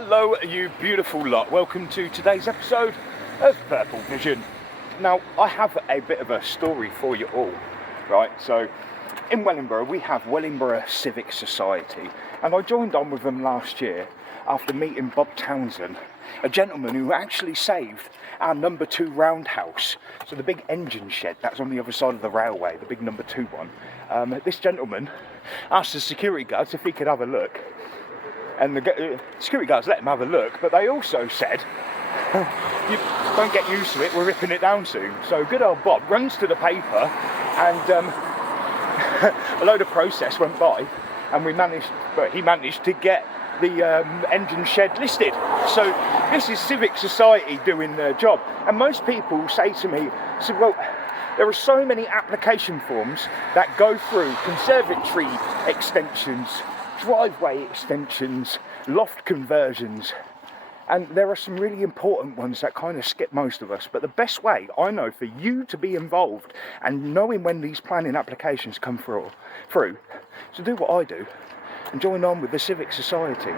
Hello, you beautiful lot. Welcome to today's episode of Purple Vision. Now, I have a bit of a story for you all, right? So, in Wellingborough, we have Wellingborough Civic Society, and I joined on with them last year after meeting Bob Townson, a gentleman who actually saved our number 2 Roundhouse. So the big engine shed that's on the other side of the railway, the big number 2 one. This gentleman asked the security guards if he could have a look. And the security guards let him have a look, but they also said, you don't get used to it, we're ripping it down soon. So good old Bob runs to the paper, and a load of process went by, and he managed to get the engine shed listed. So this is Civic Society doing their job. And most people say to me, well, there are so many application forms that go through conservatory extensions, driveway extensions, loft conversions, and there are some really important ones that kind of skip most of us. But the best way I know for you to be involved and knowing when these planning applications come through to do what I do and join on with the Civic Society.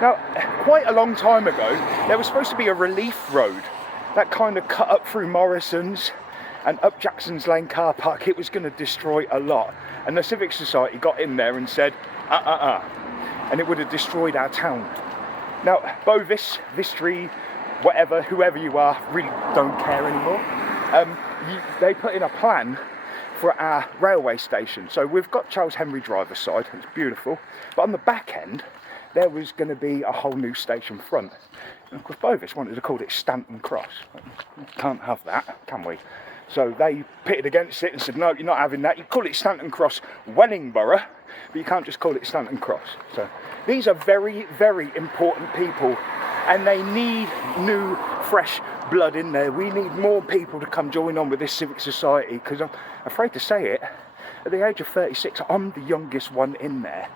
Now, quite a long time ago, there was supposed to be a relief road that kind of cut up through Morrison's and up Jackson's Lane car park. It was going to destroy a lot, and the Civic Society got in there and said and it would have destroyed our town. Now, Bovis, Vistry, whatever, whoever you are, really don't care anymore. They put in a plan for our railway station. So we've got Charles Henry Driver's side, it's beautiful, but on the back end there was going to be a whole new station front. And of course Bovis wanted to call it Stanton Cross. Can't have that, can we? So they pitted against it and said, no, you're not having that. You call it Stanton Cross Wellingborough, but you can't just call it Stanton Cross. So these are very, very important people, and they need new, fresh blood in there. We need more people to come join on with this Civic Society, because I'm afraid to say it, at the age of 36, I'm the youngest one in there.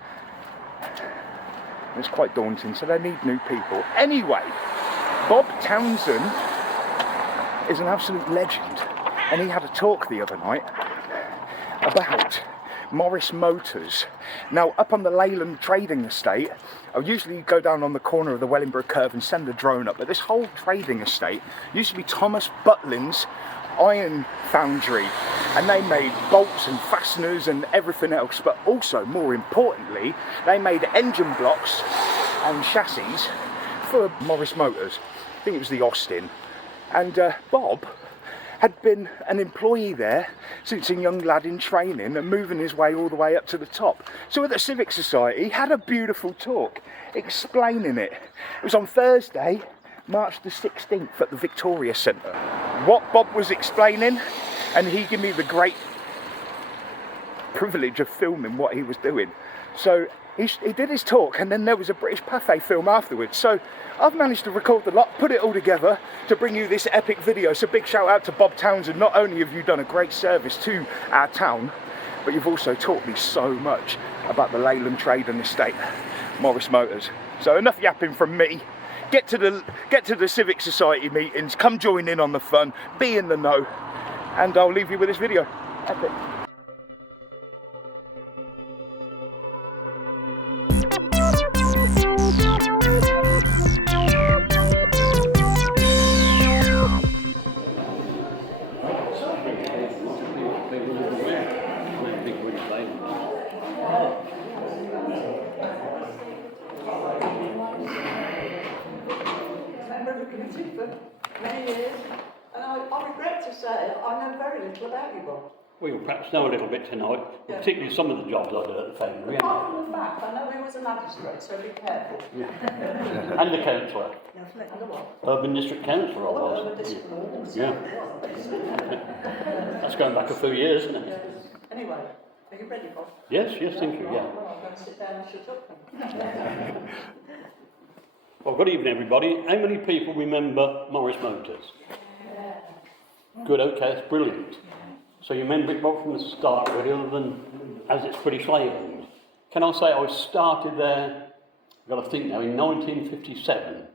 It's quite daunting, so they need new people. Anyway, Bob Townson is an absolute legend. And he had a talk the other night about Morris Motors. Now, up on the Leyland Trading estate, I usually go down on the corner of the Wellingborough curve and send a drone up, but this whole trading estate used to be Thomas Butlin's Iron Foundry, and they made bolts and fasteners and everything else, but also, more importantly, they made engine blocks and chassis for Morris Motors. I think it was the Austin. And Bob had been an employee there since a young lad in training and moving his way all the way up to the top. So at the Civic Society, he had a beautiful talk explaining it. It was on Thursday, March the 16th at the Victoria Centre. What Bob was explaining, and he gave me the great privilege of filming what he was doing. So he did his talk, and then there was a British Pathé film afterwards. So I've managed to record the lot, put it all together to bring you this epic video. So big shout out to Bob Townsend. Not only have you done a great service to our town, but you've also taught me so much about the Leyland Trading estate, Morris Motors. So enough yapping from me. Get to the Civic Society meetings, come join in on the fun, be in the know, and I'll leave you with this video. Epic. For many years, and I regret to say I know very little about you, Bob. Well, you'll perhaps know a little bit tonight, Yeah. particularly some of the jobs I did at the foundry. Apart from the fact, I know he was a magistrate, so be careful. Yeah. And the councillor, And the what? urban district councillor I Oh, was. over this walls. Yeah. That's going back a few years, isn't it? Yes. Anyway, are you ready, Bob? Yes, thank you, yeah. Well, I'm going to sit down and shut up then. Well, good evening, everybody. How many people remember Morris Motors? Good, okay, that's brilliant. So you remember it right from the start, really, other than as it's British Leyland. Can I say I started there, I've got to think now, in 1957.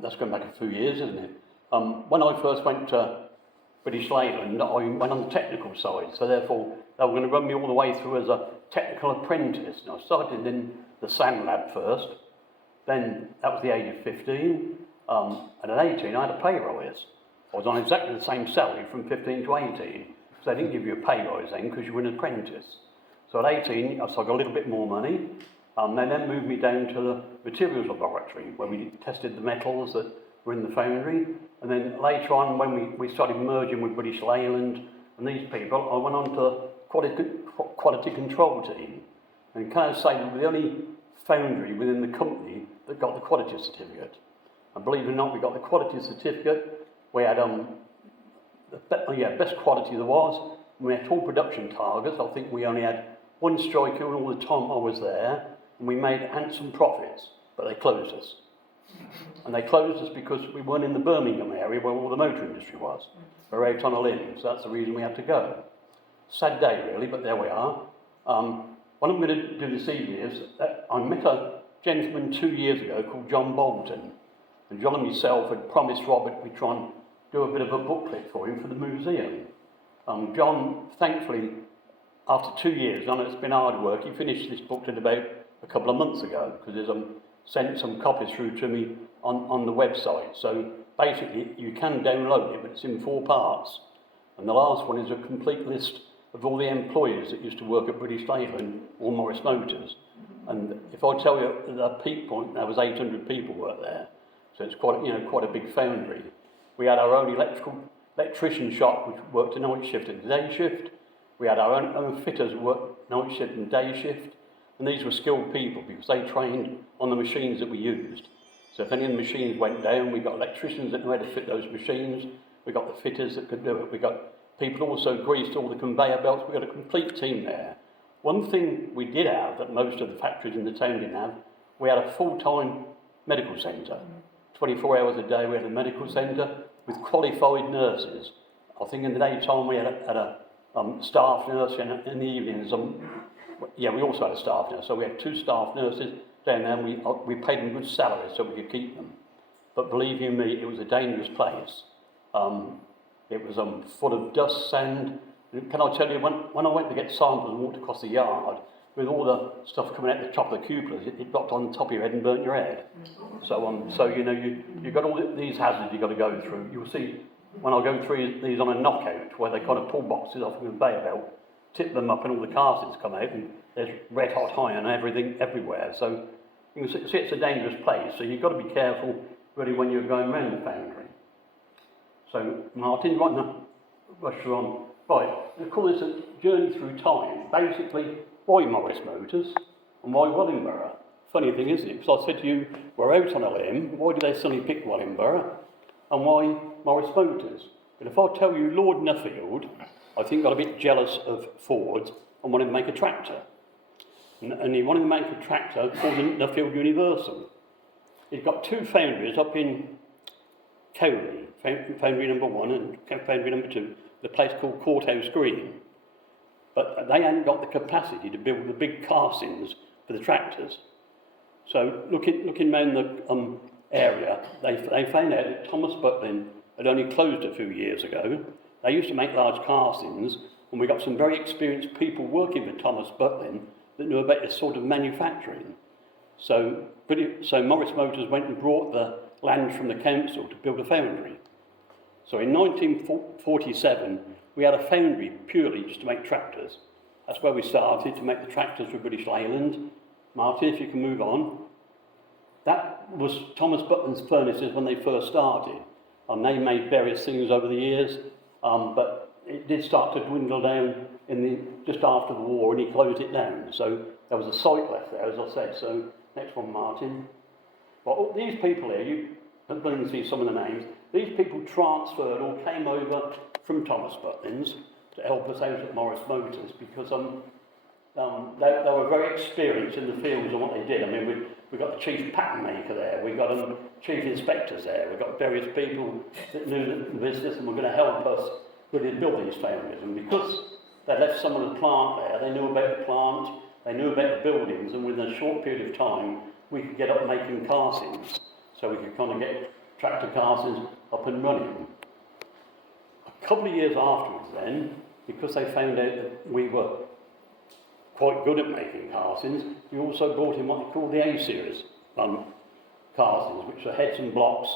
That's going back a few years, isn't it? When I first went to British Leyland, I went on the technical side, so therefore they were going to run me all the way through as a technical apprentice. And I started in the sand lab first, Then that was the age of 15, and at 18 I had a pay rise. I was on exactly the same salary from 15 to 18, because they didn't give you a pay rise then because you were an apprentice. So at 18, so I got a little bit more money. They then moved me down to the materials laboratory where we tested the metals that were in the foundry. And then later on, when we started merging with British Leyland and these people, I went on to quality control team. And can I say we were the only foundry within the company that got the quality certificate. And believe it or not, we got the quality certificate. We had best quality there was. We met all production targets. I think we only had one striker all the time I was there, and we made handsome profits, but they closed us. And they closed us because we weren't in the Birmingham area where all the motor industry was. We were out on a limb, so that's the reason we had to go. Sad day really, but there we are. What I'm going to do this evening is that I met a gentleman 2 years ago called John Bolton. And John and myself had promised Robert we'd try and do a bit of a booklet for him for the museum. John, thankfully, after 2 years, I know it's been hard work, he finished this booklet about a couple of months ago, because he's sent some copies through to me on the website. So basically, you can download it, but it's in 4 parts. And the last one is a complete list of all the employees that used to work at British Leyland or Morris Motors. And if I tell you, at that peak point, there was 800 people worked there. So it's quite a big foundry. We had our own electrician shop, which worked a night shift and day shift. We had our own fitters who worked night shift and day shift. And these were skilled people because they trained on the machines that we used. So if any of the machines went down, we got electricians that knew how to fit those machines. We got the fitters that could do it. We got people also greased all the conveyor belts. We got a complete team there. One thing we did have that most of the factories in the town didn't have, we had a full-time medical centre. 24 hours a day we had a medical centre with qualified nurses. I think in the daytime we had a staff nurse, and in the evenings, we also had a staff nurse. So we had 2 staff nurses down there, and we paid them good salaries so we could keep them. But believe you me, it was a dangerous place. It was full of dust, sand. Can I tell you, when I went to get samples and walked across the yard, with all the stuff coming out the top of the cupolas, it dropped on the top of your head and burnt your head. So you've got all these hazards you've got to go through. You'll see when I go through these on a knockout, where they kind of pull boxes off of a conveyor belt, tip them up, and all the castings come out, and there's red hot iron and everything everywhere. So you can see it's a dangerous place. So you've got to be careful really when you're going around the foundry. So Martin, right now, rush on. Right, we call this a journey through time. Basically, why Morris Motors and why Wellingborough? Funny thing, isn't it? Because I said to you, we're out on a limb. Why did they suddenly pick Wellingborough? And why Morris Motors? But if I tell you Lord Nuffield, I think got a bit jealous of Ford and wanted to make a tractor. And he wanted to make a tractor called the Nuffield Universal. He's got 2 foundries up in Cowley, foundry number 1 and foundry number 2, the place called Courthouse Green. But they hadn't got the capacity to build the big castings for the tractors. So looking around the area, they found out that Thomas Butlin had only closed a few years ago. They used to make large castings, and we got some very experienced people working for Thomas Butlin that knew about this sort of manufacturing. So Morris Motors went and brought the land from the council to build a foundry. So in 1947, we had a foundry purely just to make tractors. That's where we started, to make the tractors for British Leyland. Martin, if you can move on. That was Thomas Butlin's furnaces when they first started. And they made various things over the years, but it did start to dwindle down just after the war, and he closed it down. So there was a site left there, as I said. So next one, Martin. Well, these people here, you can see some of the names. These people transferred or came over from Thomas Butlin's to help us out at Morris Motors because they were very experienced in the fields and what they did. I mean, we got the chief pattern maker there, we got chief inspectors there, we got various people that knew the business and were going to help us really build these foundries. And because they left some of the plant there, they knew about the plant, they knew about the buildings, and within a short period of time, we could get up making castings. So we could kind of get tractor castings up and running. A couple of years afterwards then, because they found out that we were quite good at making castings, we also brought in what they call the A-series castings, which are heads and blocks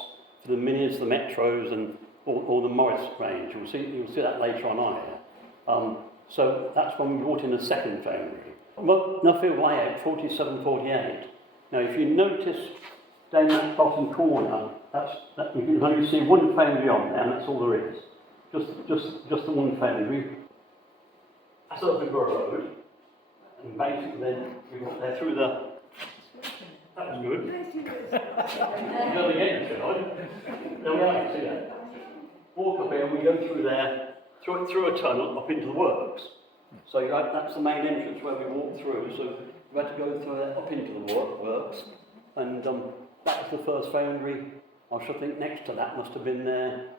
for the minis, the metros, and all the Morris range. You'll see that later on here. So that's when we brought in a second foundry. Nuffield layout 47-48. Now, if you notice down that bottom corner, you can only see one foundry on there, and that's all there is. Just the one foundry. That's up the road, and basically then we got there through the. That was good. You got the end, should I? No, right, see that. Walk up here, and we go through there, through a tunnel up into the works. So that's the main entrance where we walk through. So we had to go through there up into the works, and that was the first foundry. I should think next to that must have been their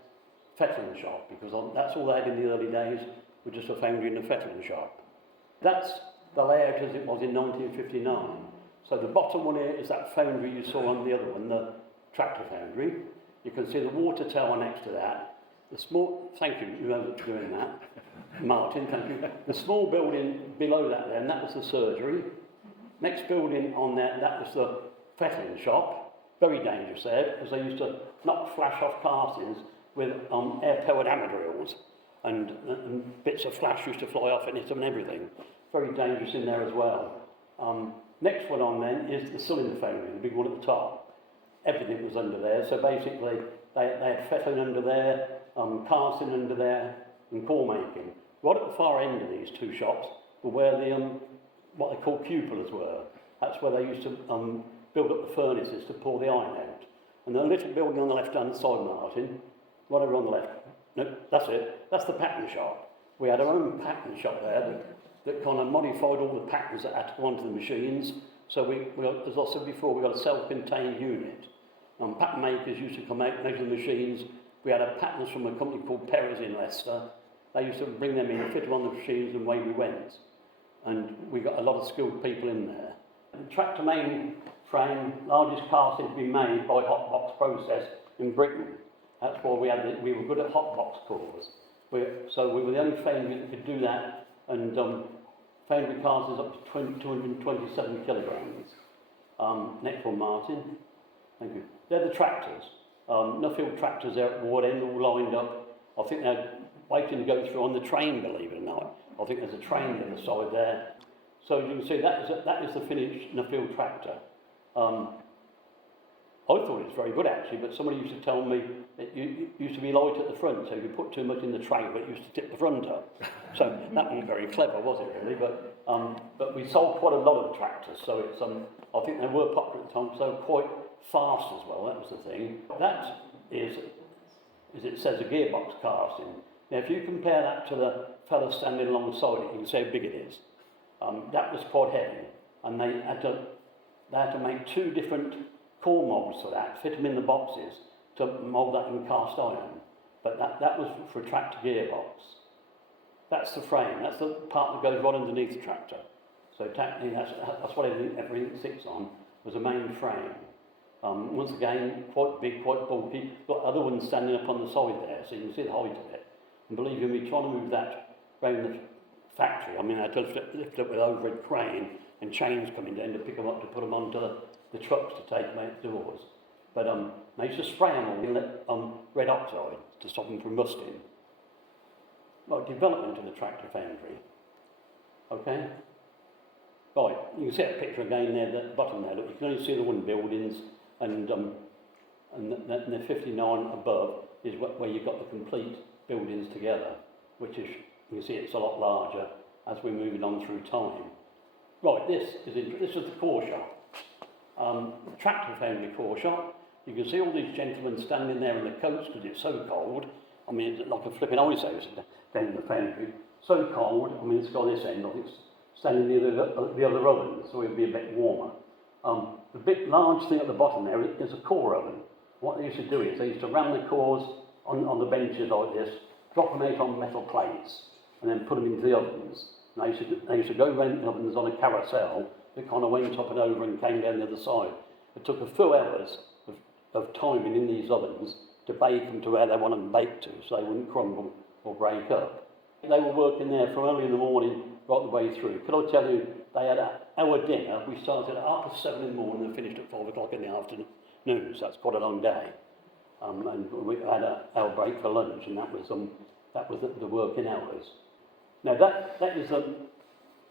fettling shop, because that's all they had in the early days, was just a foundry and a fettling shop. That's the layout as it was in 1959. So the bottom one here is that foundry you saw on the other one, the tractor foundry. You can see the water tower next to that. The small, thank you, whoever doing that. Martin, thank you. The small building below that then, that was the surgery. Next building on there, that was the fettling shop. Very dangerous there, because they used to knock flash off castings with air-powered hammer drills. And bits of flash used to fly off and hit them and everything. Very dangerous in there as well. Next one on then is the cylinder foundry, the big one at the top. Everything was under there, so basically they had fettling under there, casting under there, and core making. Right at the far end of these two shops were where the what they call cupolas were. That's where they used to build up the furnaces to pour the iron out. And the little building on the left-hand side, Martin, right over on the left. No, that's it. That's the pattern shop. We had our own pattern shop there that kind of modified all the patterns that had to go onto the machines. So we as I said before, we got a self-contained unit. Pattern makers used to come out, measure the machines. We had patterns from a company called Perez in Leicester. They used to bring them in, fit them on the machines, and away we went. And we got a lot of skilled people in there. The tractor main frame, largest casting to be made by hot box process in Britain. That's why we were good at hot box cores. So we were the only foundry that could do that, and foundry castings up to 227 kilograms. Next one, Martin. Thank you. They're the tractors. Nuffield tractors there at Ward End, all lined up. I think they're waiting to go through on the train, believe it or not. I think there's a train on the side there. So you can see that is the finished Nuffield tractor. I thought it was very good actually, but somebody used to tell me it used to be light at the front, so if you put too much in the train, it used to tip the front up. So that wasn't very clever, was it really? But we sold quite a lot of the tractors, so it's I think they were popular at the time, so quite fast as well. That was the thing. That is, as it says, a gearbox casting. Now, if you compare that to the fellow standing alongside it, you can see how big it is. That was quite heavy, and they had to make two different core moulds for that, fit them in the boxes to mould that in cast iron. But that was for a tractor gearbox. That's the frame. That's the part that goes right underneath the tractor. So that's what everything sits on, was a main frame. Once again, quite big, quite bulky. Got other ones standing up on the side there, so you can see the height of it. And believe you me, trying to move that around the factory, I mean, I had to lift up with overhead crane and chains coming down to pick them up to put them onto the trucks to take them out the doors. But they used to spray them on with red oxide to stop them from rusting. Like development of the tractor foundry. Okay? Right, you can see that picture again there, at the bottom there. Look, you can only see the wooden buildings, and the 59 above is where you've got the complete buildings together, which is, you can see it's a lot larger as we're moving on through time. Right, this is the core shop. Tractor foundry core shop. You can see all these gentlemen standing there in the coats because it's so cold. I mean, it's like a flipping ice house down in the foundry. So cold, I mean, it's got this end, I think it's standing near the other oven, so it'll be a bit warmer. The big large thing at the bottom there is a core oven. What they used to do is they used to ram the cores on the benches like this, drop them out on metal plates, and then put them into the ovens. And they used to go around the ovens on a carousel that kind of went up and over and came down the other side. It took a few hours of timing in these ovens to bake them to where they want them baked to, so they wouldn't crumble or break up. They were working there from early in the morning right the way through. Could I tell you, they had our dinner, we started at 7:30 in the morning and finished at 5 o'clock in the noon, so that's quite a long day. And we had our break for lunch, and that was the working hours. Now that is a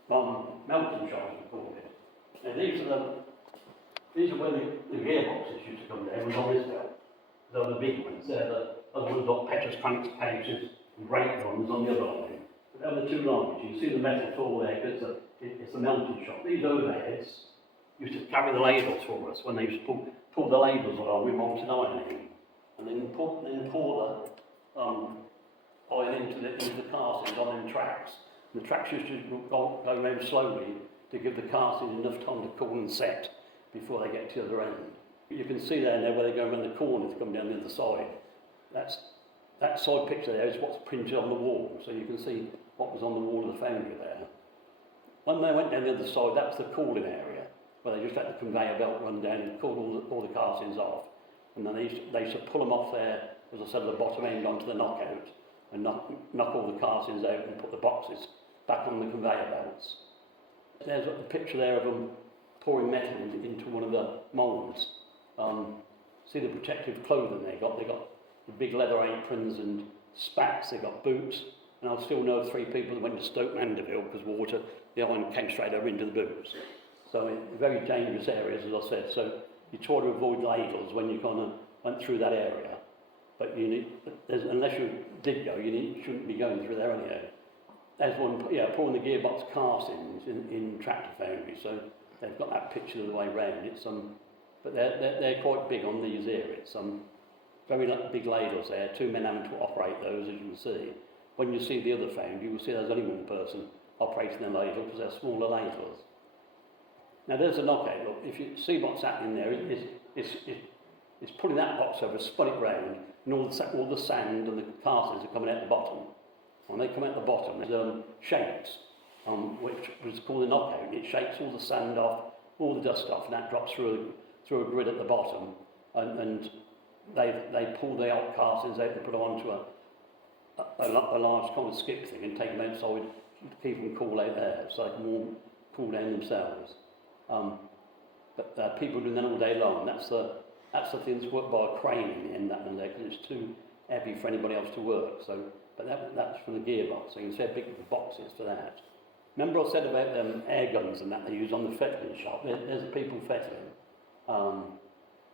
melting shop, we call it. Now these are where the gearboxes used to come down, was on this belt. They're the big ones. They're the other ones got Petrus cranks, cages, and brake runs on the other line. But they're the two lines. You can see the metal tool there because it's a melting shop. These overheads used to carry the ladles for us when they used to pull the ladles on with molten iron, and then pour the oil into the castings on them tracks. And the tracks used to go around slowly to give the castings enough time to cool and set before they get to the other end. You can see there now where they go around the corner to come down the other side. That side picture there is what's printed on the wall, so you can see what was on the wall of the foundry there. When they went down the other side, that was the cooling area, where they just let the conveyor belt run down and cool all the castings off. And then they used to pull them off there, as I said, at the bottom end onto the knockout, and knock all the castings out and put the boxes back on the conveyor belts. There's a picture there of them pouring metal into one of the moulds. See the protective clothing they got? They got the big leather aprons and spats, they got boots, and I still know of 3 people that went to Stoke Mandeville because the iron came straight over into the boots. So in very dangerous areas, as I said. So you try to avoid ladles when you kind of went through that area. But unless you did go, you shouldn't be going through there anyhow. There's one, pouring the gearbox castings in Tractor Foundry. So they've got that picture of the way round. But they're quite big on these here. It's very big ladles there. 2 men having to operate those, as you can see. When you see the other foundry, you will see there's only one person operating the ladle because they're smaller ladles. Now there's a knockout. Look, if you see what's happening there, it's putting that box over, spun it round, and all the sand and the castings are coming out the bottom. When they come out the bottom, there's shakes, which was called a knockout. It shakes all the sand off, all the dust off, and that drops through a grid at the bottom, and they pull the old castings out and put them onto a large kind of skip thing and take them outside to keep them cool out there, so they can cool down themselves. But people doing that all day long. That's the thing that's worked by a crane in the end, that one there, because it's too heavy for anybody else to work. So, but that's from the gearbox. So you can see how big the box is for that. Remember I said about them air guns and that they use on the fettling shop? There's the people fettling.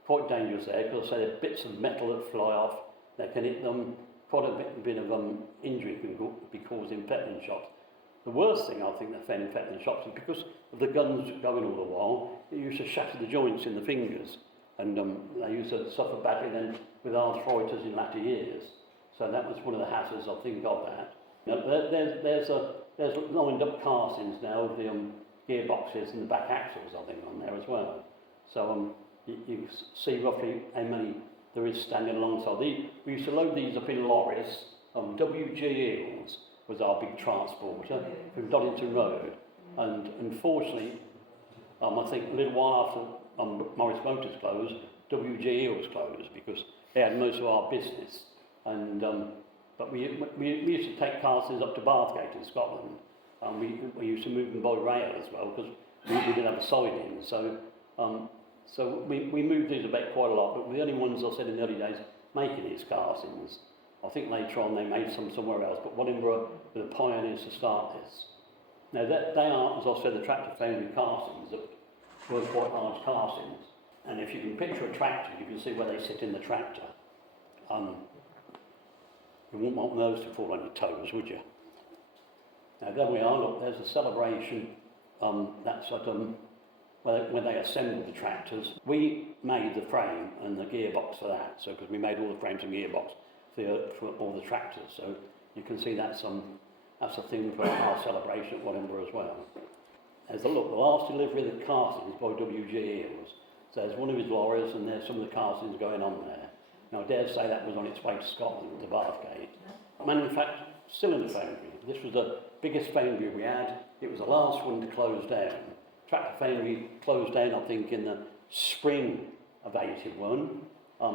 Quite dangerous there, because I say there are bits of metal that fly off. They can hit them. Quite a bit of injury can be caused in fettling shops. The worst thing I think they found in fettling shops is because of the guns going all the while, it used to shatter the joints in the fingers, and they used to suffer badly then with arthritis in latter years. So that was one of the hazards I think of that. Now, there's lined up castings now of the gearboxes and the back axles I think on there as well. So you see roughly how many there is standing alongside. We used to load these up in lorries. WG Eels was our big transporter from Doddington Road, and unfortunately, I think a little while after Morris Motors closed, WG Eels closed because they had most of our business. And but we used to take castings up to Bathgate in Scotland, and we used to move them by rail as well because we didn't have a siding. So we moved these about quite a lot, but we're the only ones, I said in the early days, making these castings. I think later on they made some somewhere else, but Wellingborough were the pioneers to start this. Now they are, as I said, the Tractor Foundry castings that were quite large castings. And if you can picture a tractor, you can see where they sit in the tractor. You wouldn't want those to fall on your toes, would you? Now there we are, look, there's a celebration that's at when they assembled the tractors. We made the frame and the gearbox for that, so because we made all the frames and gearbox for all the tractors, so you can see that's a thing for our celebration at Wellingborough as well. There's the last delivery of the castings by WG Eels. So there's one of his lorries and there's some of the castings going on there. Now I dare say that was on its way to Scotland, to Bathgate. Manufactured cylinder foundry. This was the biggest foundry we had. It was the last one to close down. Tractor Foundry closed down, I think, in the spring of '81,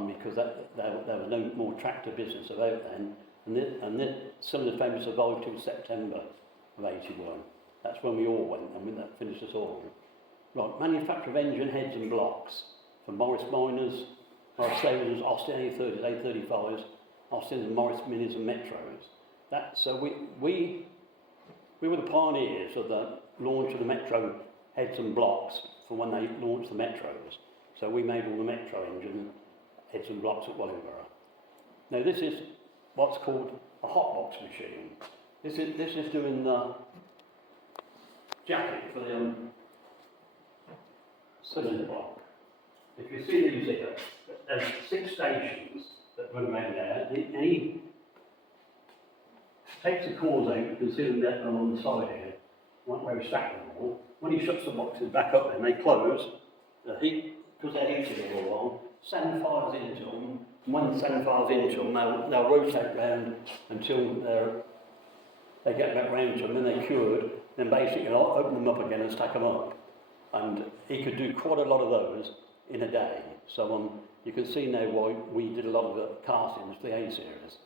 because there was no more tractor business about then. And the cylinder foundry survived till September of '81. That's when we all went, and that finished us all. Right, manufacture of engine heads and blocks for Morris Miners, Morris Sabres, Austin A30s, A35s, Austin's, Morris Minis and Metros. So we were the pioneers of the launch of the Metro heads and blocks for when they launched the Metros. So we made all the Metro engine heads and blocks at Wellingborough. Now this is what's called a hot box machine. This is doing the jacket for the cylinder block. If you see these here, there's 6 stations that run around there, and he takes the cores out, you can see them there on the side here, where we stack them all. When he shuts the boxes back up then, they close, the heat, because they're heating all along, sand fires into them, and when the sand fires into them, they'll rotate round until they get back round to them, then they're cured, then basically I'll open them up again and stack them up. And he could do quite a lot of those in a day. So you can see now why we did a lot of the castings for the A-series.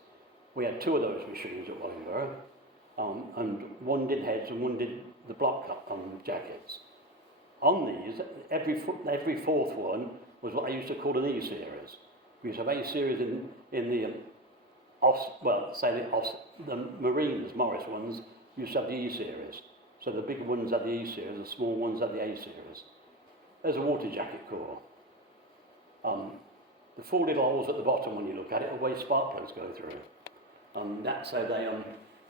We had 2 of those machines at Wellingborough, and one did heads and one did the block jackets. On these, every 4th one was what I used to call an E-series. We used to have A-series in the the Marines, Morris ones, used to have the E-series. So the bigger ones had the E-series, the small ones had the A-series. There's a water jacket core. The 4 little holes at the bottom, when you look at it, are where spark plugs go through. That's how they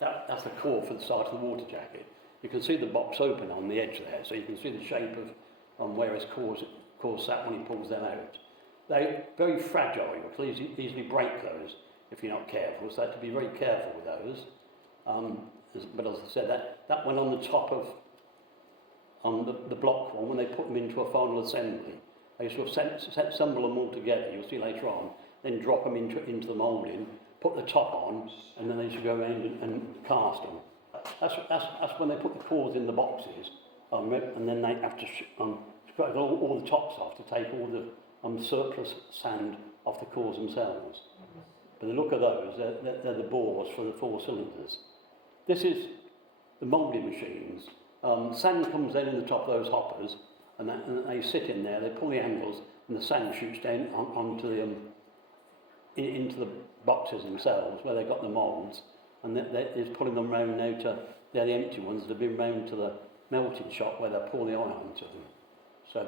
that's the core for the side of the water jacket. You can see the box open on the edge there, so you can see the shape of where his core's sat when he pulls them out. They're very fragile. You can easily break those if you're not careful, so you have to be very careful with those. But as I said, that went on the top of the block one when they put them into a final assembly. They sort of assemble them all together, you'll see later on, then drop them into the moulding, put the top on, and then they should go around and cast them. That's when they put the cores in the boxes, and then they have to scrape all the tops off to take all the surplus sand off the cores themselves. But the look of those, they're the bores for the 4 cylinders. This is the moulding machines. Sand comes in the top of those hoppers, and they sit in there, they pull the handles, and the sand shoots down onto into the boxes themselves, where they've got the moulds, and they're pulling them round now to, they're the empty ones that have been round to the melting shop where they pour the iron into them. So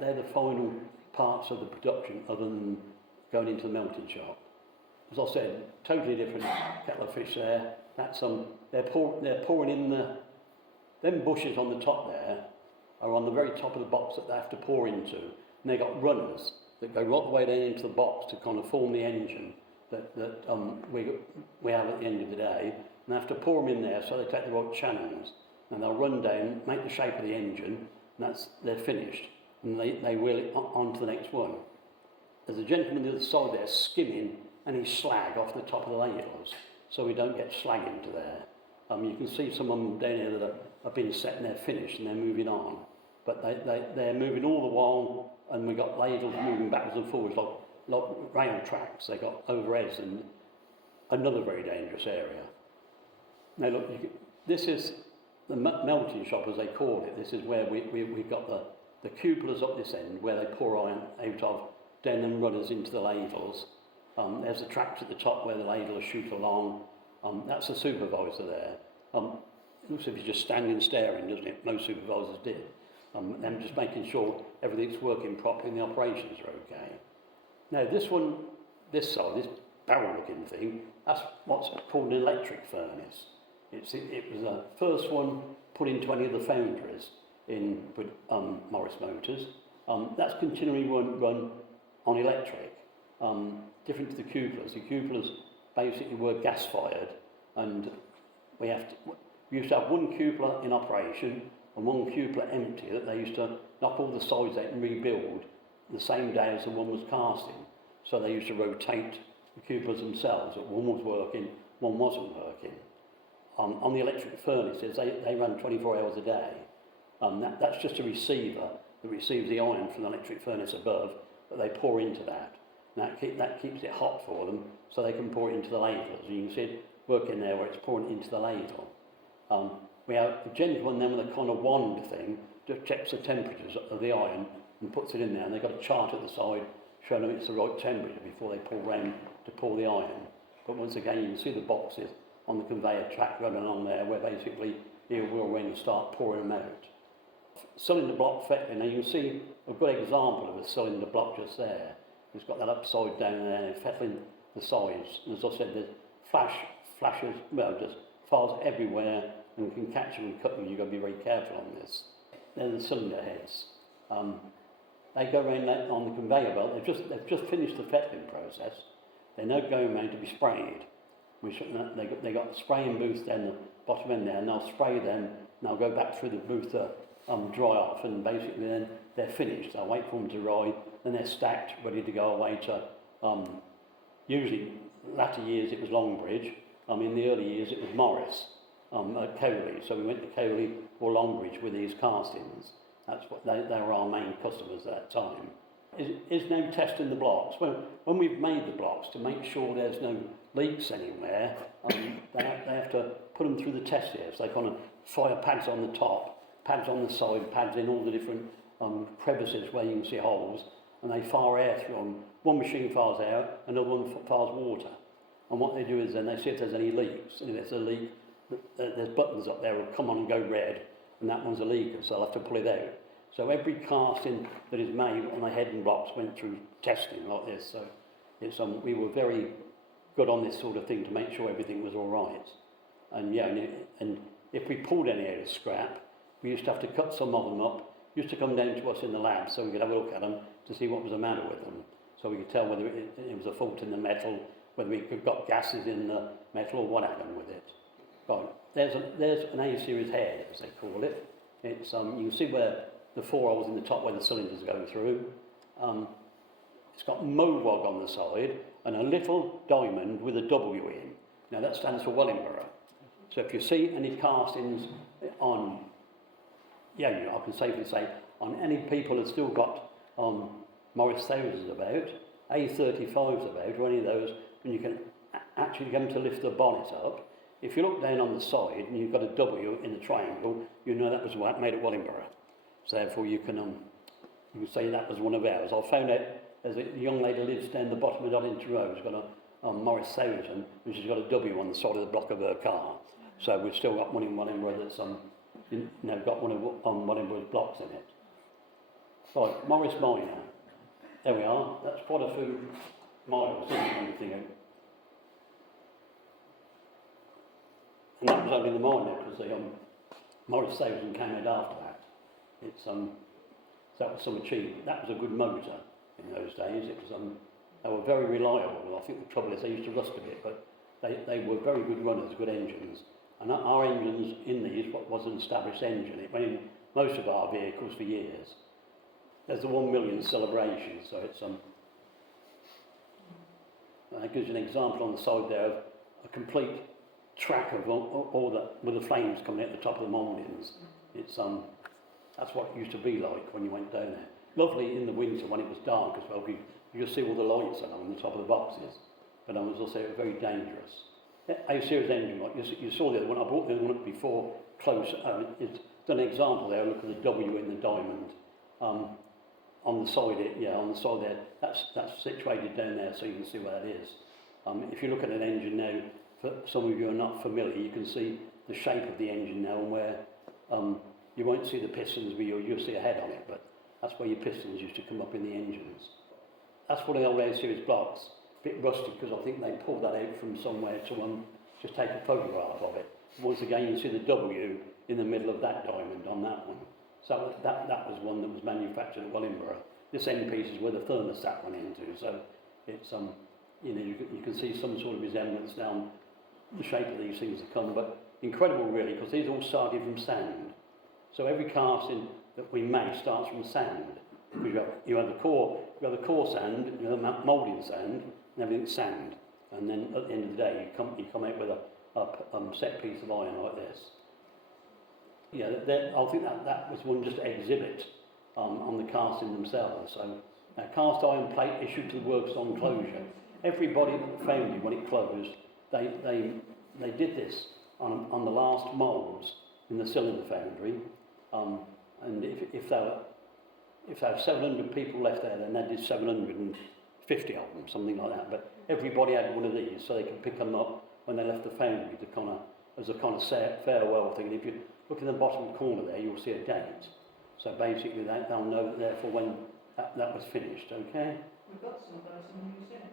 they're the final parts of the production, other than going into the melting shop. As I said, totally different kettle of fish there. That's they're pouring in them bushes on the top there are on the very top of the box that they have to pour into, and they got runners that go right the way down into the box to kind of form the engine that we have at the end of the day, and they have to pour them in there so they take the right channels, and they'll run down, make the shape of the engine, and they're finished, and they wheel it on to the next one. There's a gentleman on the other side there skimming any slag off the top of the ladles, so we don't get slag into there. You can see some of them down here that have been set and they're finished and they're moving on. But they're moving all the while, and we've got ladles moving backwards and forwards like rail tracks. They've got overheads, and another very dangerous area. Now look, this is the melting shop, as they call it. This is where we've got the cupolas up this end, where they pour iron out of, down them runners into the ladles. There's the tracks at the top where the ladles shoot along. That's the supervisor there. It looks as if he's just standing staring, doesn't it? Most supervisors did. And just making sure everything's working properly and the operations are okay. Now this side, this barrel-looking thing, that's what's called an electric furnace. It was the first one put into any of the foundries with Morris Motors. That's continually run on electric. Different to the cupolas. The cupolas basically were gas-fired, and we used to have one cupola in operation and one cupola empty that they used to knock all the sides out and rebuild the same day as the one was casting. So they used to rotate the cupolas themselves, that one was working, one wasn't working. On the electric furnaces, they ran 24 hours a day. That's just a receiver that receives the iron from the electric furnace above, that they pour into that. And that keeps it hot for them, so they can pour it into the ladles. You can see it working there where it's pouring it into the ladle. We have a gentleman then with a kind of wand thing that checks the temperatures of the iron and puts it in there, and they've got a chart at the side show them it's the right temperature before they pull round to pull the iron. But once again, you can see the boxes on the conveyor track running on there, where basically he'll wheel around and start pouring them out. Cylinder block fettling, now you can see a good example of a cylinder block just there. It's got that upside down there, fettling the sides. And as I said, there's flashes, well, just files everywhere, and you can catch them and cut them. You've got to be very careful on this. They're the cylinder heads. They go around on the conveyor belt. They've just finished the fettling process. They're now going around to be sprayed. They got the spraying booth down the bottom end there, and they'll spray them, and they'll go back through the booth to dry off, and basically then they're finished. They'll wait for them to dry, then they're stacked, ready to go away to, usually latter years it was Longbridge. In the early years it was Morris at Coley. So we went to Coley or Longbridge with these castings. That's what they were our main customers at that time. Is now testing the blocks. When we've made the blocks, to make sure there's no leaks anywhere, they have to put them through the test here. So they kind of fire pads on the top, pads on the side, pads in all the different crevices where you can see holes, and they fire air through them. One machine fires air, another one fires water. And what they do is then they see if there's any leaks. And if there's a leak, there's buttons up there that will come on and go red, and that one's a leaker, so they'll have to pull it out. So every casting that is made on the head and blocks went through testing like this. So it's, we were very good on this sort of thing to make sure everything was all right. And yeah, and if we pulled any out of scrap, we used to have to cut some of them up. Used to come down to us in the lab so we could have a look at them to see what was the matter with them. So we could tell whether it was a fault in the metal, whether we could got gases in the metal or what happened with it. Right, there's an A-series head, as they call it. It's you can see where the 4 holes in the top where the cylinders go through. It's got MOWOG on the side and a little diamond with a W in. Now that stands for Wellingborough. So if you see any castings on, yeah, I can safely say, on any people that still got Morris Thousands about, A35s about, or any of those, and you can actually get them to lift the bonnet up. If you look down on the side and you've got a W in the triangle, you know that was made at Wellingborough. So therefore you can say that was one of ours. I found out there's a young lady lives down the bottom of Doddington Road, who's got a Morris Thousand, and she's got a W on the side of the block of her car. So we've still got one in Wellingborough that's got one of Wellingborough's blocks in it. Right, Morris Minor. There we are. That's quite a few miles, isn't it? And that was only the minor, because the Morris Thousand came out after that. It's so that was some achievement. That was a good motor in those days. It was they were very reliable. I think the trouble is they used to rust a bit, but they were very good runners, good engines. And our engines in these was an established engine. It went in most of our vehicles for years. There's the 1 million celebration, so it's that gives you an example on the side there of a complete track of all the with the flames coming out the top of the mouldings. It's that's what it used to be like when you went down there. Lovely in the winter when it was dark as well. You just see all the lights on the top of the boxes. But I was also very dangerous. A-series engine, like you saw the other one. I brought the other one up before close. It's an example there. Look at the W in the diamond. On the side, on the side there. That's situated down there, so you can see where that is. If you look at an engine now, for some of you who are not familiar, you can see the shape of the engine now, and where you won't see the pistons, but you'll see a head on it. But that's where your pistons used to come up in the engines. That's one of the old A-series blocks. A bit rusty because I think they pulled that out from somewhere to just take a photograph of it. Once again, you see the W in the middle of that diamond on that one. So that was one that was manufactured at Wellingborough. This end piece is where the thermostat went into. So it's you can see some sort of resemblance down the shape of these things that come. But incredible really, because these all started from sand. So every casting that we make starts from sand. You have the core sand, you have the moulding sand, and everything's sand. And then at the end of the day, you come out with a set piece of iron like this. Yeah, I think that was one just exhibit on the casting themselves. So a cast iron plate issued to the works on closure. Everybody at the foundry, when it closed, they did this on the last moulds in the cylinder foundry. And if there were 700 people left there, then they did 700, and 50 of them, something like that. But everybody had one of these, so they could pick them up when they left the foundry to kind of, as a kind of farewell thing. And if you look in the bottom corner there, you'll see a date. So basically, they'll know that therefore when that was finished. Okay. We've got some of those in the museum.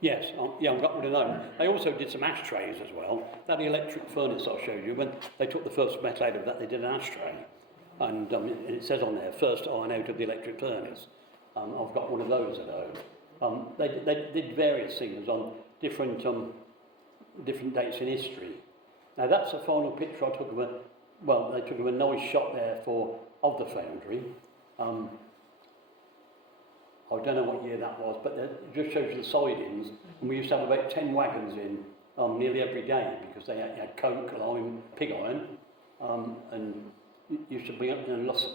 Yes, yeah, I've got one of those. They also did some ashtrays as well. That electric furnace I showed you, when they took the first metal out of that, they did an ashtray. And it says on there, first iron out of the electric furnace. I've got one of those at home. They did various things on different dates in history. Now that's a final picture I took of they took of a nice shot there of the foundry. I don't know what year that was, but it just shows you the sidings. And we used to have about 10 wagons in nearly every day because they had coke, lime, pig iron, and used to bring up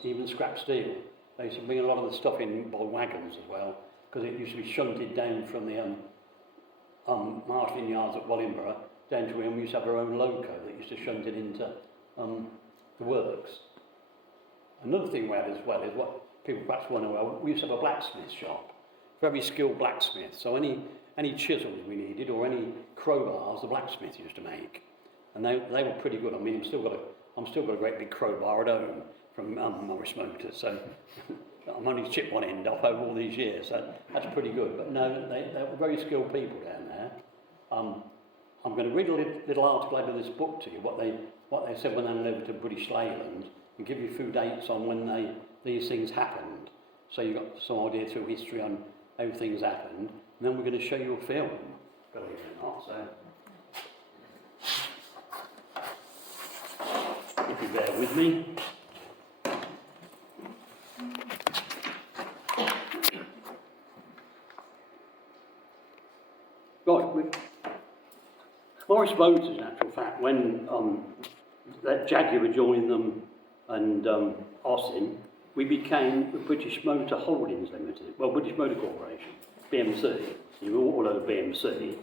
even scrap steel. They used to bring a lot of the stuff in by wagons as well because it used to be shunted down from the marshalling yards at Wellingborough down to where we used to have our own loco that used to shunt it into the works. Another thing we had as well is what people perhaps wonder, well, we used to have a blacksmith shop, very skilled blacksmith. So any chisels we needed or any crowbars, the blacksmith used to make, and they were pretty good. I mean, I'm still got a great big crowbar at home from Morris Motors. So I'm only chipped one end off over all these years. So that's pretty good. But no, they were very skilled people down there. I'm going to read a little article out of this book to you, what they said when they went over to British Leyland, and give you a few dates on when these things happened. So you've got some idea through history on how things happened. And then we're going to show you a film, believe it or not. So if you bear with me. Right, Morris Motors, in actual fact, when that Jaguar joined them and Austin, we became the British Motor Holdings Limited, well, British Motor Corporation, BMC. You all know BMC.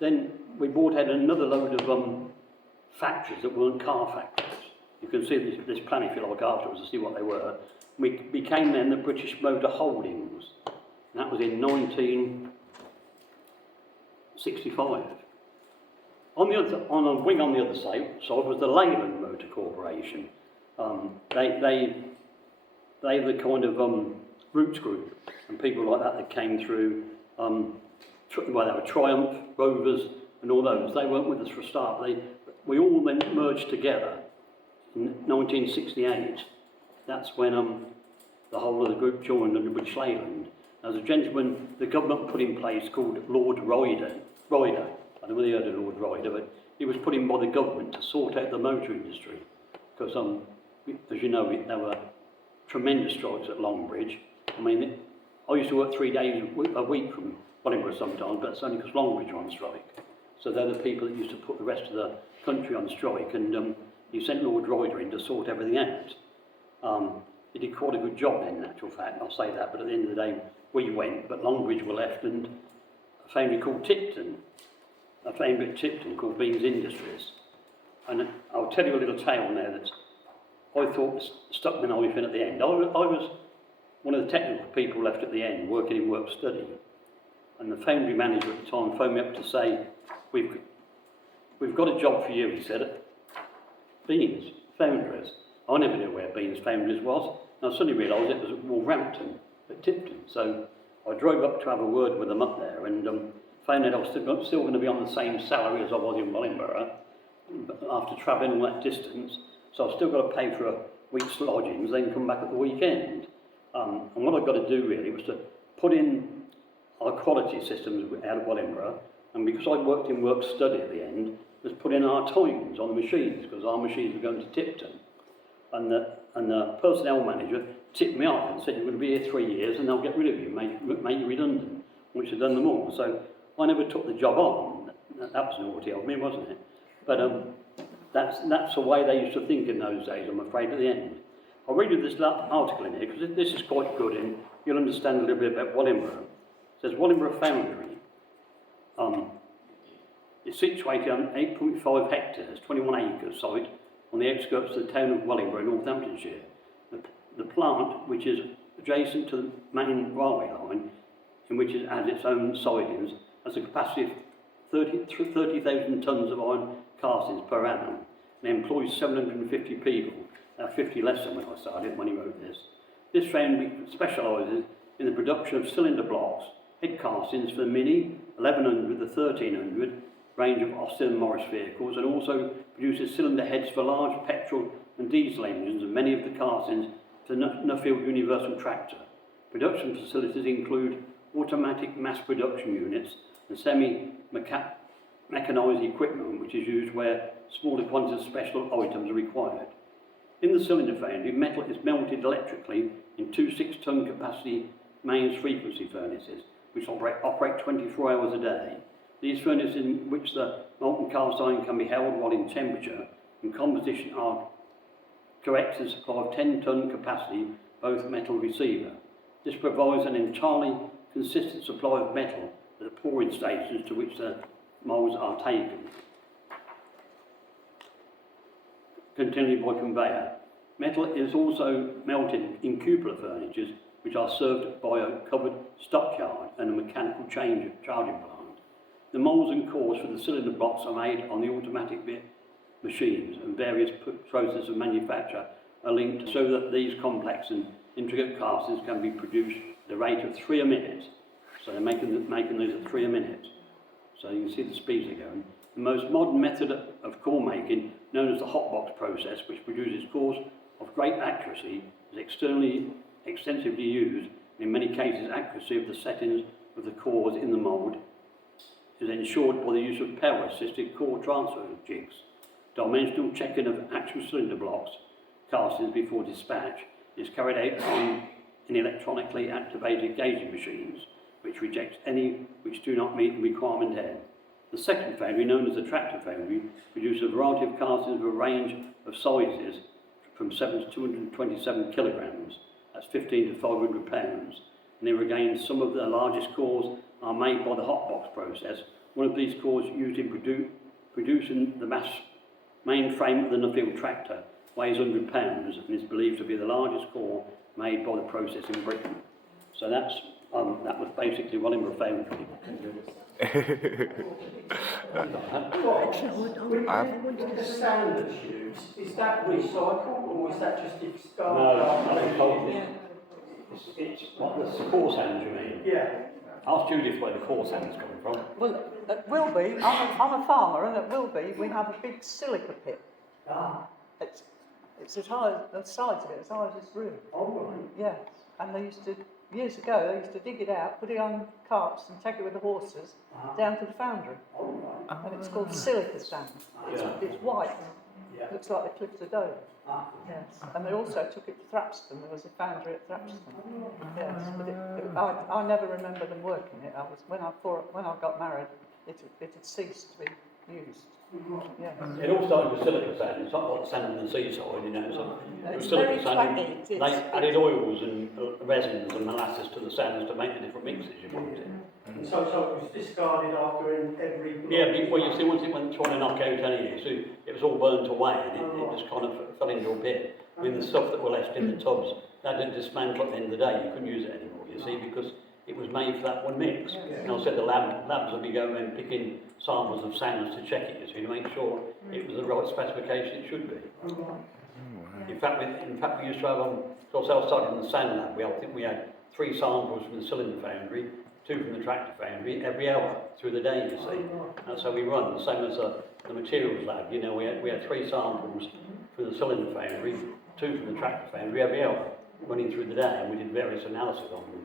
Then we bought out another load of factories that weren't car factories. You can see this plan if you like afterwards to see what they were. We became then the British Motor Holdings. And that was in 1965. On a wing on the other side was the Leyland Motor Corporation. They were the kind of roots group and people like that came through. They were Triumph, Rovers, and all those. They weren't with us for a start. We all then merged together in 1968. That's when the whole of the group joined under British Leyland. There was a gentleman the government put in place called Lord Ryder. I don't know whether you heard of Lord Ryder, but he was put in by the government to sort out the motor industry. Because, as you know, there were tremendous strikes at Longbridge. I mean, I used to work 3 days a week from Wellingborough sometimes, but it's only because Longbridge were on strike. So they're the people that used to put the rest of the country on strike, and he sent Lord Ryder in to sort everything out. He did quite a good job then, in actual fact, I'll say that, but at the end of the day, we went, but Longbridge were left, and a foundry called Tipton, called Beans Industries. And I'll tell you a little tale now that I thought stuck my knife in at the end. I was one of the technical people left at the end, working in work study. And the foundry manager at the time phoned me up to say, we've got a job for you, he said, at Beans Foundries. I never knew where Beans Foundries was, and I suddenly realised it was at Wolverhampton, at Tipton. So I drove up to have a word with them up there, and found out I was still going to be on the same salary as I was in Wellingborough, after travelling all that distance. So I've still got to pay for a week's lodgings, then come back at the weekend. And what I've got to do really was to put in our quality systems out of Wellingborough, and because I worked in work study at the end, was put in our times on the machines, because our machines were going to Tipton. And the personnel manager tipped me off and said, you're going to be here 3 years and they'll get rid of you, make you redundant, which had done them all. So I never took the job on. That was naughty of me, wasn't it? But that's the way they used to think in those days, I'm afraid, at the end. I'll read you this article in here, because this is quite good, and you'll understand a little bit about Wellingborough. It says, Wellingborough Foundry. It's situated on 8.5 hectares, 21 acres site, on the outskirts of the town of Wellingborough, Northamptonshire. The plant, which is adjacent to the main railway line, in which it has its own sidings, has a capacity of 30,000 tonnes of iron castings per annum, and employs 750 people. Now 50 less than when I started, when he wrote this. This foundry specialises in the production of cylinder blocks, head castings for the Mini, 1100, the 1300 range of Austin and Morris vehicles, and also produces cylinder heads for large petrol and diesel engines and many of the castings for Nuffield Universal Tractor. Production facilities include automatic mass production units and semi-mechanised equipment which is used where smaller quantities of special items are required. In the cylinder foundry, metal is melted electrically in two 6-ton capacity mains frequency furnaces which operate 24 hours a day. These furnaces in which the molten cast iron can be held while in temperature and composition are correct to supply of 10-ton capacity both metal receiver. This provides an entirely consistent supply of metal at the pouring stations to which the moulds are taken, continually by conveyor. Metal is also melted in cupola furnaces which are served by a covered stockyard and a mechanical charging plant. The moulds and cores for the cylinder blocks are made on the automatic bit machines, and various processes of manufacture are linked so that these complex and intricate castings can be produced at a rate of 3 a minute. So they're making these at 3 a minute. So you can see the speeds they're going. The most modern method of core making, known as the hot box process, which produces cores of great accuracy, is extensively used. In many cases, accuracy of the settings of the cores in the mould is ensured by the use of power-assisted core transfer jigs. Dimensional checking of actual cylinder blocks castings before dispatch is carried out in electronically activated gauging machines, which rejects any which do not meet the requirement N. The second foundry, known as the tractor foundry, produces a variety of castings of a range of sizes from 7 to 227 kilograms, that's 15 to 500 pounds, and there again some of the largest cores are made by the hot box process. One of these cores used in producing the main frame of the Nuffield tractor weighs 100 pounds and is believed to be the largest core made by the process in Britain. So that was basically Wellingborough Foundry. The sand that's used, is that recycled or is that just discarded? No, it's what the core sand, you mean? Yeah. Ask Judith where the core sand's coming from. Well, at Wilby, I'm a farmer, and at Wilby we have a big silica pit. Ah. It's as high as the sides of it, as high as this room. Oh, right. Yeah, and years ago, they used to dig it out, put it on carts and take it with the horses down to the foundry. Oh, right. And it's called silica sand. It's white. Yeah. Looks like the cliffs of Dover. Ah. Yes, and they also took it to Thrapston. There was a foundry at Thrapston. Yes, but I never remember them working it. When I got married, it had ceased to be used. Yes. It all started with silica sand. It's not like sand on the seaside, you know. So it was silica sand. They added oils and resins and molasses to the sands to make the different mixes you wanted. And so it was discarded after every block? Yeah, well, you see, once it went trying to knock out anyway, so it was all burnt away and it just kind of fell into a pit. I mean, the stuff that were left in the tubs, that didn't dismantle at the end of the day. You couldn't use it anymore, you see, because it was made for that one mix. And I said the labs would be going and picking samples of sands to check it, you see, to make sure it was the right specification it should be. In fact, we used to have, of course, I was starting in the sand lab. I think we had 3 samples from the cylinder foundry, 2 from the tractor foundry, every hour through the day, you see. That's how we run, the same as the materials lab. You know, we had 3 samples from the cylinder foundry, 2 from the tractor foundry every hour, running through the day, and we did various analysis on them,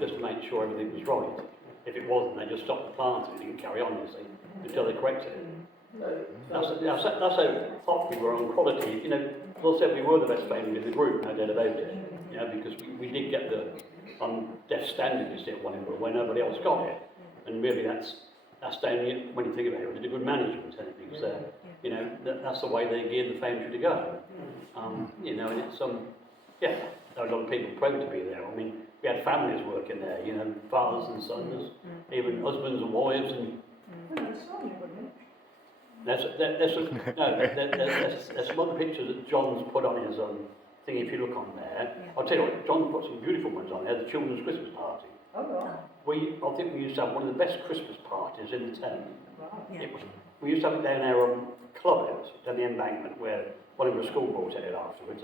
just to make sure everything was right. If it wasn't, they just stopped the plant and didn't carry on, you see, until they corrected it. That's how hot we were on quality. You know, as I said, we were the best foundry in the group, no doubt about it. You know, because we did get the deaf standard, you see, at Wellingborough, where nobody else got it. And really that's down, when you think about it, we did a good management, because, you know, that's the way they geared the foundry to go. You know, and it's, yeah, there were a lot of people proud to be there. I mean, we had families working there, you know, fathers and sons, even husbands and wives, and there's some other pictures that John's put on his thing, if you look on there. I'll tell you what, John put some beautiful ones on there, the children's Christmas party. Oh, I think we used to have one of the best Christmas parties in the town. right. It was, we used to have it down there on Clubhouse, down the embankment where Wellingborough School brought it afterwards.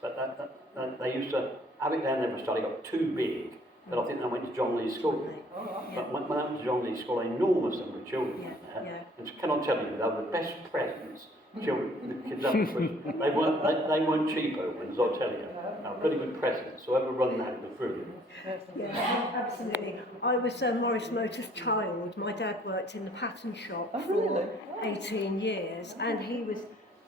But they used to have it down there for a start. It got too big, that I think they went to John Lee's school. Oh, right. But when I went to John Lee's school, an enormous number of children went there. And can I tell you, they were the best presents children, the kids had for Christmas. They weren't cheap omens, I'll tell you. Pretty good presents. So whoever run that was brilliant. Yeah, absolutely. I was a Morris Motors child. My dad worked in the pattern shop Oh, for really? 18 years, and he was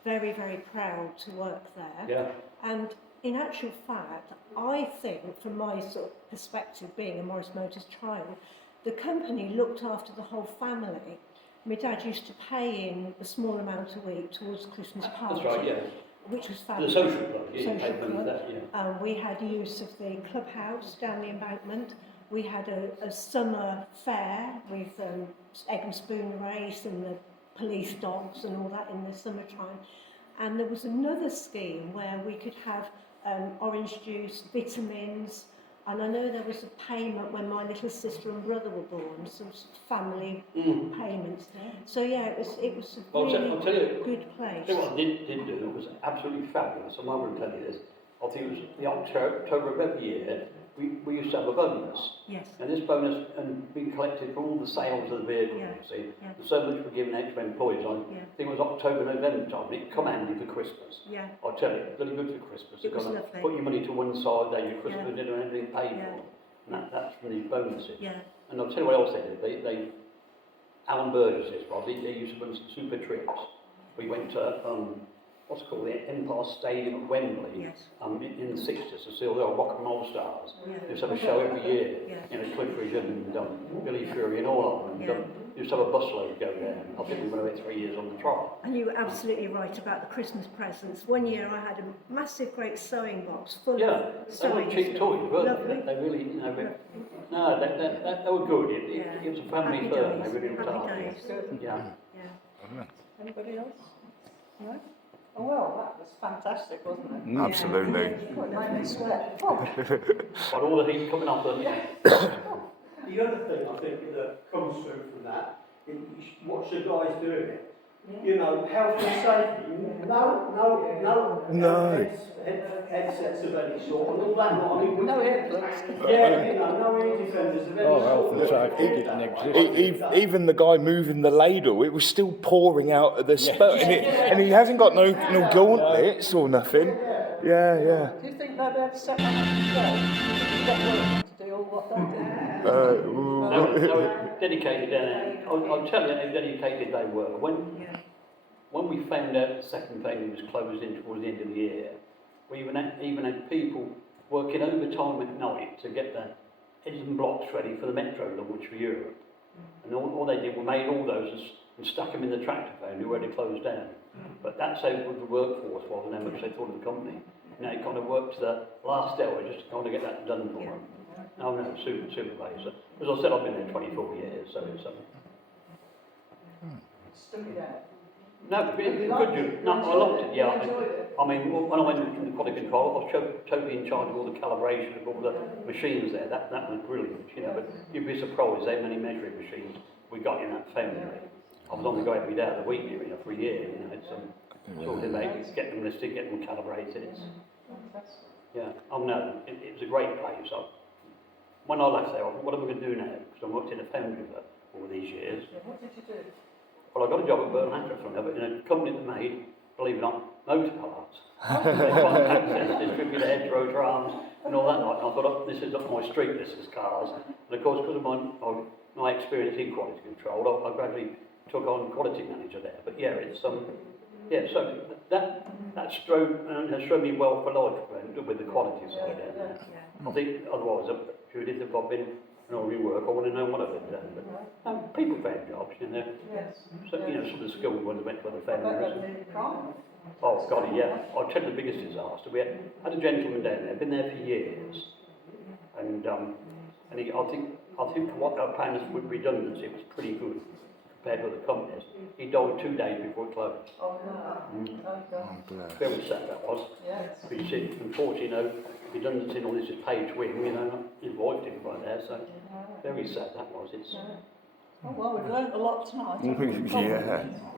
very, very proud to work there. Yeah. And in actual fact, I think, from my sort of perspective, being a Morris Motors child, the company looked after the whole family. My dad used to pay in a small amount a week towards the Christmas party. That's right, yeah. Which was The fabulous. social club, yeah, you Social paid money for club. that, yeah. We had use of the clubhouse down the embankment. We had a summer fair with egg and spoon race and the police dogs and all that in the summertime. And there was another scheme where we could have orange juice, vitamins, and I know there was a payment when my little sister and brother were born, some family payments. So yeah, it was a really I'll tell you, good place. tell you what I did do was absolutely fabulous. I'm not going to tell you this. I think it was the October of every year, we used to have a bonus. Yes. And this bonus had been collected from all the sales of the vehicle, Yeah. you see. Yeah. And so much were given out to employees. I Yeah. think it was October, November time. It come handy for Christmas. Yeah. I tell you, really good for Christmas. It was You've got to lovely. put your money to one side, then your Christmas Yeah. dinner and everything paid Yeah. for. And that's from these bonuses. Yeah. And I'll tell you what else they did. Alan Burgess, this was, they used to run some super trips. We went to, what's it called, the Empire Stadium at Wembley, Yes. in the 60s to see all the old rock and roll stars. Yeah. They used to have a show every year, Yeah. you know, Clifford and Billy Fury and all of them. And, Yeah. used to have a busload go there. I think we went about 3 years on the trial. And you were absolutely right about the Christmas presents. One year I had a massive great sewing box full Yeah, of they sewing weren't cheap stuff. toys, were Lovely. they? They really, you know, Lovely. no, they were good. It was a family Happy firm. days. They really looked Happy after days. it. Yeah. Yeah. Anybody else? No? Oh, well, that was fantastic, wasn't it? Absolutely. Oh, it made me sweat. Oh, But all the heat coming off the... The other thing I think that comes through from that is you should watch the guys doing it. You know, health and safety. No. Headsets of any sort and all that. I mean, no earplugs. yeah, you know, no ear defenders of any Oh, sort. health and safety didn't exist. Even the guy moving the ladle, it was still pouring out of the spout, and he hasn't got no gauntlets or nothing. Yeah. Do you think they'd ever set one up themselves? What work to do all what they did? They were dedicated down there. I'll tell you how dedicated they were. When we found out the second venue was closed in towards the end of the year, we even had people working overtime at night to get the heads and blocks ready for the metro launch for Europe. And all they did was made all those and stuck them in the tractor foundry where they closed down. But that's how good the workforce was and how much they thought of the company. You know, it kind of worked to the last hour just to kind of get that done for them. No, super place. As I said, I've been there 24 years, so it's Stuck it out. no, really You good. liked it? No, You I loved enjoyed it. Yeah, You enjoyed it? I mean, when I went into quality control, I was totally in charge of all the calibration of all the machines there. That was brilliant, you know. But you'd be surprised how many measuring machines we got in that foundry. I was on the go every day of the week, you know, for a year. You know, it's sorting out, get them listed, get them calibrated. It's, yeah. Oh no, it was a great place. When I left there, I thought, what am I going to do now? Because I worked in a foundry for all these years. What did you do? Well, I got a job at Burnham in a company that made, believe it or not, motor parts. They contacted, distributed heads, rotor arms, and all that. And I thought, oh, this is up my street, this is cars. And of course, because of my experience in quality control, I gradually took on quality manager there. But yeah, it's so that has shown me well for life with the quality side. I think otherwise, if it had not been an ordinary work, I wouldn't know what I'd have done. But people found jobs, you know. Yes. So, you know, some of the skilled ones went to other But families. the crime. Oh, God, yeah. I'll tell you the biggest disaster. We had a gentleman down there, been there for years. And I think for what our paying us with redundancy, it was pretty good bed with the companies. He died 2 days before it closed. Oh, no. Oh, God. Very sad that was. Yes. But you see, unfortunately, you know, redundancy and all this is paid to him, you know, his wife didn't right there, so very sad that was. It's Oh, well, we've learned a lot tonight. Yeah.